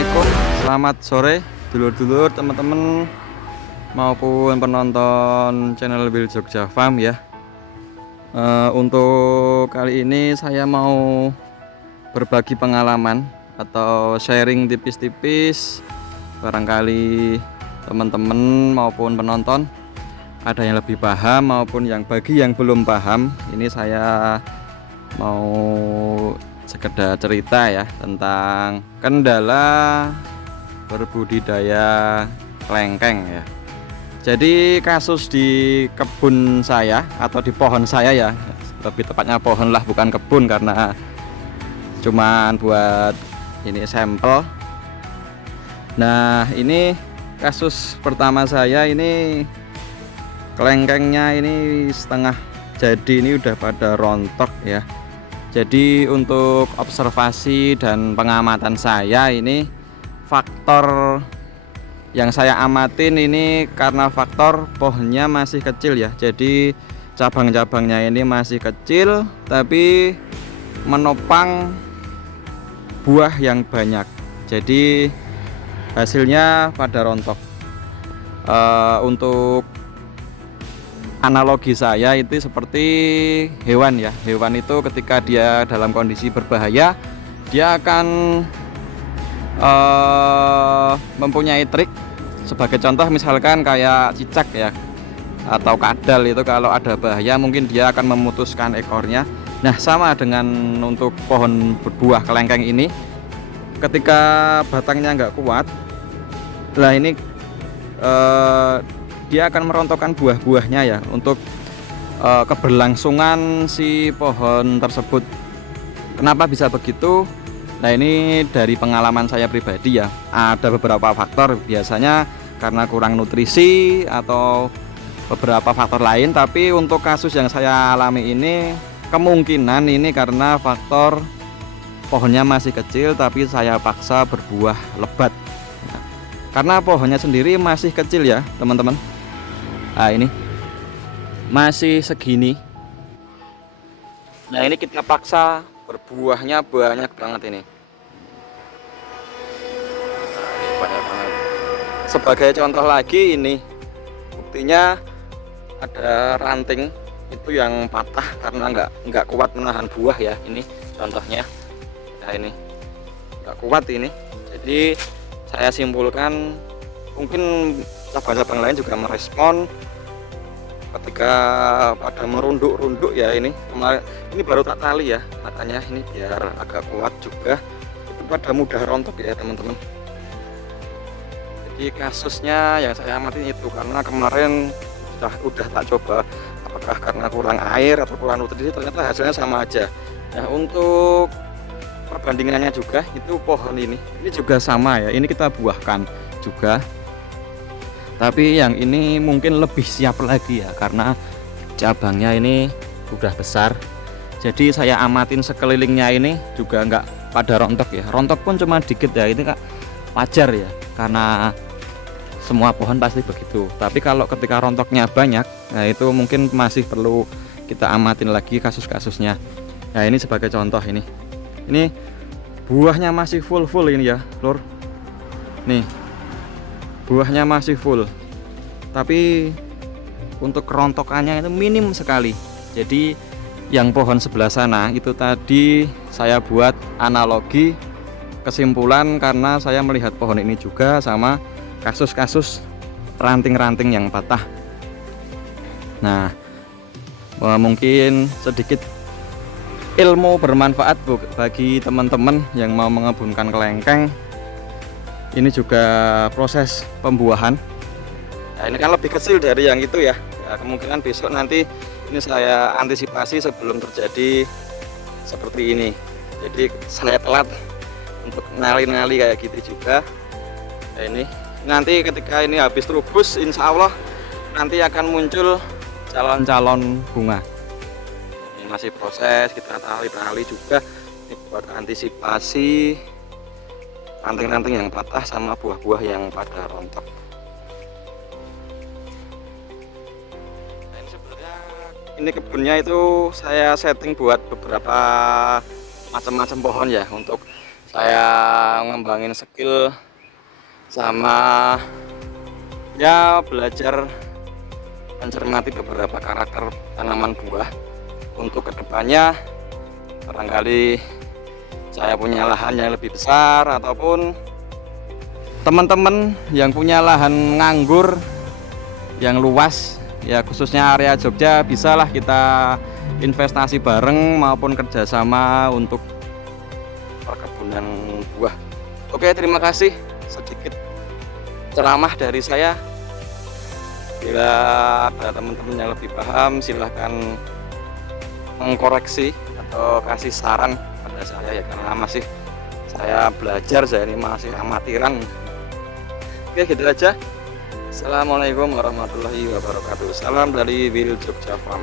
Assalamualaikum, selamat sore dulur-dulur, teman-teman maupun penonton channel Will Jogja Farm ya. Untuk kali ini saya mau berbagi pengalaman atau sharing tipis-tipis. Barangkali teman-teman maupun penonton ada yang lebih paham maupun yang bagi yang belum paham, ini saya mau sekedar cerita ya tentang kendala berbudidaya kelengkeng ya. Jadi kasus di kebun saya atau di pohon saya ya, lebih tepatnya pohon lah bukan kebun karena cuman buat ini sampel. Nah, ini kasus pertama saya, ini kelengkengnya ini setengah jadi, ini udah pada rontok ya. Jadi untuk observasi dan pengamatan saya, ini faktor yang saya amatin ini karena faktor pohonnya masih kecil ya. Jadi cabang-cabangnya ini masih kecil tapi menopang buah yang banyak. Jadi hasilnya pada rontok. Untuk analogi saya itu seperti hewan ya. Hewan itu ketika dia dalam kondisi berbahaya, dia akan mempunyai trik. Sebagai contoh misalkan kayak cicak ya atau kadal, itu kalau ada bahaya mungkin dia akan memutuskan ekornya. Nah, sama dengan untuk pohon berbuah kelengkeng ini, ketika batangnya nggak kuat, lah ini dia akan merontokkan buah-buahnya ya, untuk keberlangsungan si pohon tersebut. Kenapa bisa begitu? Nah, ini dari pengalaman saya pribadi ya. Ada beberapa faktor, biasanya karena kurang nutrisi atau beberapa faktor lain. Tapi untuk kasus yang saya alami ini, kemungkinan ini karena faktor pohonnya masih kecil tapi saya paksa berbuah lebat. Nah, karena pohonnya sendiri masih kecil ya teman-teman. Nah, ini masih segini. Nah, ini kita paksa berbuahnya banyak banget ini. Banyak banget. Sebagai contoh lagi, ini buktinya ada ranting itu yang patah karena nggak kuat menahan buah ya. Ini contohnya. Nah, ini nggak kuat ini. Jadi saya simpulkan mungkin cabang-cabang lain juga merespon ketika pada merunduk-runduk ya. Ini kemarin ini baru tak tali ya, makanya ini biar agak kuat juga, itu pada mudah rontok ya teman-teman. Jadi kasusnya yang saya amatin itu karena kemarin udah tak coba apakah karena kurang air atau kurang nutrisi, ternyata hasilnya sama aja. Nah, untuk perbandingannya juga itu pohon ini juga sama ya, ini kita buahkan juga. Tapi yang ini mungkin lebih siap lagi ya, karena cabangnya ini udah besar. Jadi saya amatin sekelilingnya ini juga nggak pada rontok ya. Rontok pun cuma dikit ya, ini kak wajar ya, karena semua pohon pasti begitu. Tapi kalau ketika rontoknya banyak, nah itu mungkin masih perlu kita amatin lagi kasus-kasusnya. Nah, ini sebagai contoh, ini buahnya masih full ini ya lur. Nih, buahnya masih full, tapi untuk kerontokannya itu minim sekali. Jadi yang pohon sebelah sana itu tadi saya buat analogi kesimpulan karena saya melihat pohon ini juga sama kasus-kasus ranting-ranting yang patah. Nah, mungkin sedikit ilmu bermanfaat bagi teman-teman yang mau mengembunkan kelengkeng. Ini juga proses pembuahan. Nah, ini kan lebih kecil dari yang itu ya. Ya, kemungkinan besok nanti ini saya antisipasi sebelum terjadi seperti ini. Jadi saya telat untuk ngali-ngali kayak gitu juga. Nah, ini nanti ketika ini habis trubus, insya Allah nanti akan muncul calon-calon bunga. Ini masih proses, kita tali-tali juga ini buat antisipasi ranting-ranting yang patah sama buah-buah yang pada rontok. Nah, ini sebenarnya ini kebunnya itu saya setting buat beberapa macam-macam pohon ya, untuk saya ngembangin skill sama ya belajar mencermati beberapa karakter tanaman buah untuk kedepannya barangkali saya punya lahan yang lebih besar ataupun teman-teman yang punya lahan nganggur yang luas ya khususnya area Jogja, bisalah kita investasi bareng maupun kerjasama untuk perkebunan buah. Oke, terima kasih, sedikit ceramah dari saya. Bila ada teman-teman yang lebih paham silahkan mengkoreksi atau kasih saran pada saya ya, karena masih saya belajar, saya ini masih amatiran. Oke, gitu aja. Assalamualaikum warahmatullahi wabarakatuh. Salam dari Wil Jogja Farm.